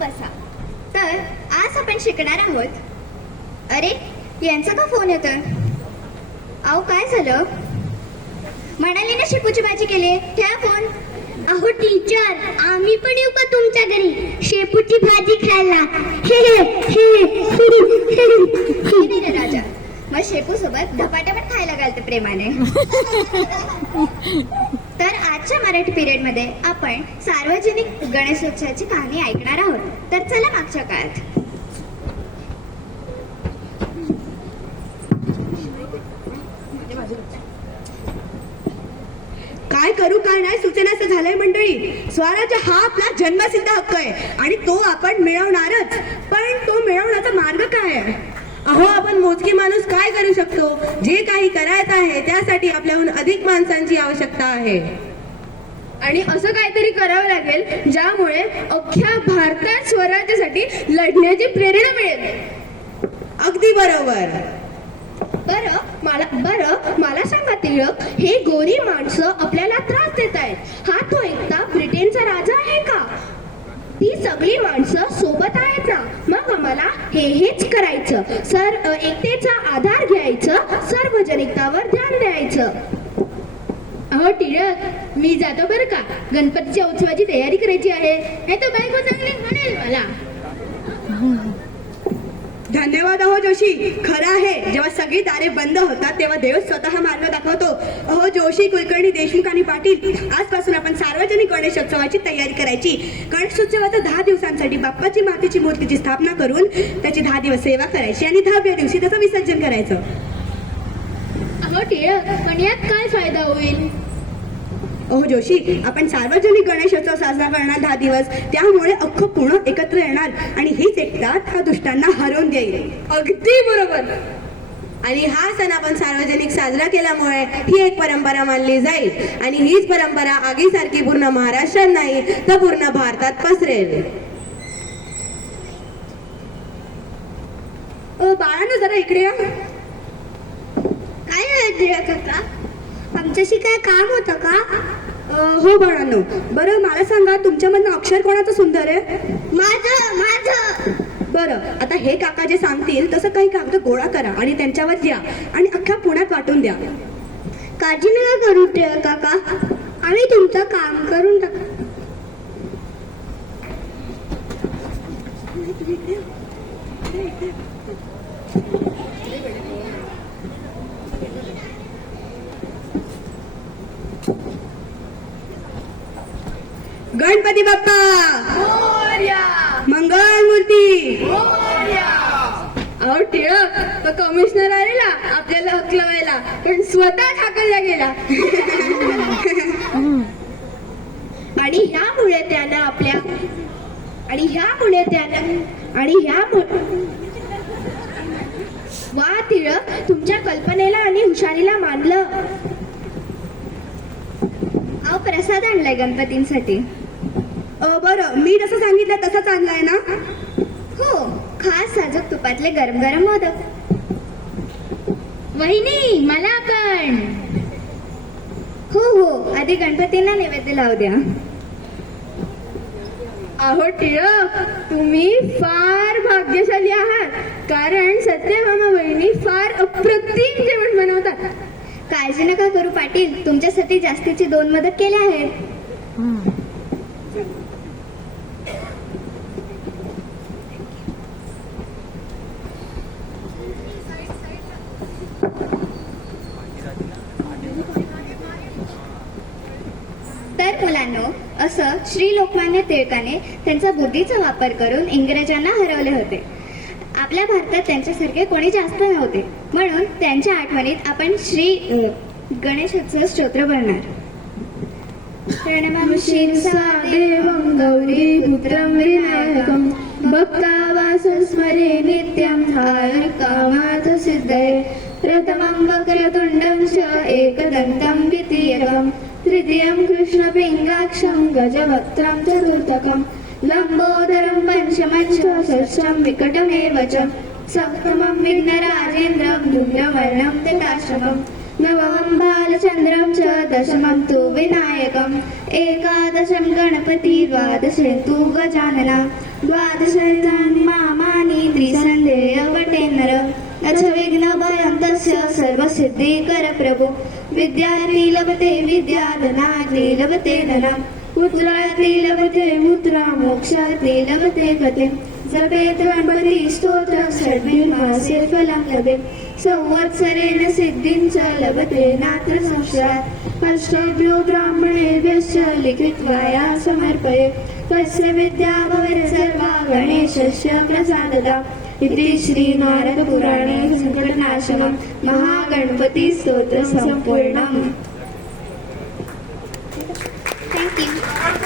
बसा. तर आज आपण शिकणार आहोत. अरे यांचा का फोन येतोय? अहो काय झालं? म्हणाली ना शेपूची भाजी केली, ठेवा फोन. अहो टीचर, आम्ही पण येऊ का तुमच्या घरी शेपूची भाजी खायला? नाही रे राजा, मग शेपू सोबत धपाटे पण खायला घालते प्रेमाने. तर आजच्या मराठी पिरियड मध्ये आपण सार्वजनिक गणेशोत्सवाची कहाणी ऐकणार आहोत. तर चला मागच्या काळात. काय करू काय नाही सुचेनाचं झालंय मंडळी. स्वराज्य हा आपला जन्मसिद्ध हक्क आहे आणि तो आपण मिळवणारच. पण तो मिळवण्याचा मार्ग काय आहे? अहो, आपण मोजकी माणूस काय करू शकतो? जे काही करायचं आहे त्यासाठी आपल्याहून अधिक माणसांची आवश्यकता आहे. आणि असं काहीतरी करावं लागेल ज्यामुळे अख्ख्या भारतात स्वराज्यासाठी लढण्याची प्रेरणा मिळेल. अगदी बरोबर. बरं मला सांगा टिळक, हे गोरी माणसं आपल्याला त्रास देत आहेत. हा तो एकटा ब्रिटनचा राजा आहे का? ती सगळी माणसं सोबत आहेत ना. मग आम्हाला हेच करायचं. एकतेचा आधार घ्यायचं, सार्वजनिकतावर ध्यान द्यायचं. अहो टिळक, मी जातो बरं का. गणपतीच्या उत्सवाची तयारी करायची आहे. नाही तर बायको चांगली म्हणेल मला. धन्यवाद अहो जोशी. खरं आहे, जेव्हा सगळी दारे बंद होतात तेव्हा देव स्वतः मार्ग दाखवतो. अहो जोशी, कुलकर्णी, देशमुख आणि पाटील, आजपासून आपण सार्वजनिक गणेशोत्सवाची तयारी करायची. गणेशोत्सवाचा 10 दिवसांसाठी बाप्पाची मातीची मूर्तीची स्थापना करून त्याची 10 दिवस सेवा करायची आणि 10व्या दिवशी त्याचं विसर्जन करायचं. अहो टिळक, पण यात काय फायदा होईल? अहो जोशी, आपण सार्वजनिक गणेशोत्सव साजरा करणार 10 दिवस. त्यामुळे अख्खं पुणे एकत्र येणार आणि हीच एकता त्या दुष्टांना हरवून देईल. अगदी बरोबर. आणि हा सण आपण सार्वजनिक साजरा केल्यामुळे ही एक परंपरा मानली जाईल आणि हीच परंपरा आगीसारखी पूर्ण महाराष्ट्रात नाही तर पूर्ण भारतात पसरेल. बाळांनो जरा इकडे या. काय आहे टिळक काका? आमच्याशी काय काम होतं का? हो बाळांनो, बरं मला सांगा, तुमच्यामधनं अक्षर कोणाचं सुंदर आहे? माझं. बरं, आता हे काका जे सांगतील तसं काही कागद गोळा करा आणि त्यांच्यावर द्या आणि अख्ख्या पुण्यात वाटून द्या. काळजी नका करू टिळक काका, आम्ही तुमचं काम करून टाकू. गणपती बाप्पा मंगल मूर्ती. अहो टिळक, तो कमिशनर आलेला आपल्याला हकलवायला, पण स्वतः ठाकरला गेला. आणि ह्यामुळे त्यानं वा टिळक, तुमच्या कल्पनेला आणि हुशारीला मानलं. अहो प्रसाद आणलाय गणपतींसाठी. बरं, मी जसं सांगितलं तसंच आणलंय ना? हो, खास साजूक तुपातले गरम गरम मोदक. वहिनी, मला पण. हो, आधी गणपतींना नैवेद्य लावू द्या. अहो टिळक, तुम्ही फार भाग्यशाली आहात, कारण सत्यभामा वहिनी फार अप्रतिम जेवण बनवतात. काळजी नका करू पाटील, तुमच्यासाठी जास्तीची 2 मदत केल्या आहेत. तर मुलांनो, असं श्री लोकमान्य टिळकाने त्यांचा बुद्धीचा वापर करून इंग्रजांना हरवले होते. आपल्या भारतात त्यांच्यासारखे कोणी जास्त नव्हते, म्हणून त्यांच्या आठवणीत आपण श्री गणेशोत्सव स्तोत्र म्हणणार. प्रणमं शिरसा देवं गौरीपुत्रं विनायकं भक्तावासं स्मरे नित्यं धारकामार्थसिद्धये प्रथमं वक्रतुण्डं च एकदन्तं द्वितीयकं तृतीयं कृष्णपिङ्गाक्षं गजवक्त्रं चतुर्थकं लंबोदरं पंचमं च षष्ठं विकटमेव च सप्तमं विघ्नराजेन्द्रं धूम्रवर्णं तथाष्टमं नवमं बालचन्द्रं च दशमं तु विनायकम् एकादशं गणपति द्वादशे तु गजानना द्वादशैतानि मामानि त्रिसन्ध्यवटे नर अथ विघ्नभयं तस्य सर्वसिद्धिकर प्रभो विद्यार्थी लभते विद्या धनार्थी लभते धनं पुत्रार्थी लभते पुत्रा मोक्षार्थी लभते गतिं जपेत गणपती स्तोत्र षड्विमासे फलं लभे संवत्सरेण सिद्धिं च लभते नात्र संशयात् अष्टभ्यो ब्राह्मणेभ्यश्च लिखित्वा या समर्पये तस्य विद्या भवेत् सर्वा गणेशस्य प्रसादता इति श्री नारद पुराणे संकटनाशनम महागणपती स्तोत्र संपूर्णम. थँक्यू.